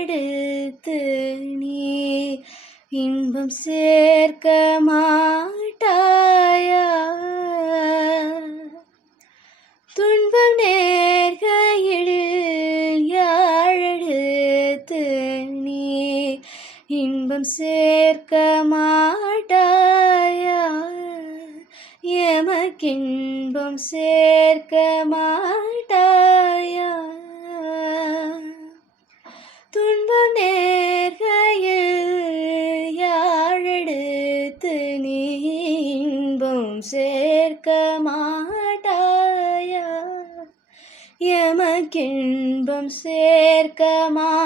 எடுத்து நீ இன்பம் சேர்க்க மாட்டாயா? துன்பம் நேர்கையில் யாழெடுத்து நீ இன்பம் சேர்க்க மாட்டாயா? எமக்கின்பம் சேர்க்க மா யாழெடுத்து நீ இன்பம் சேர்க்க மாட்டாயா? எமக்கின்பம் சேர்க்க மா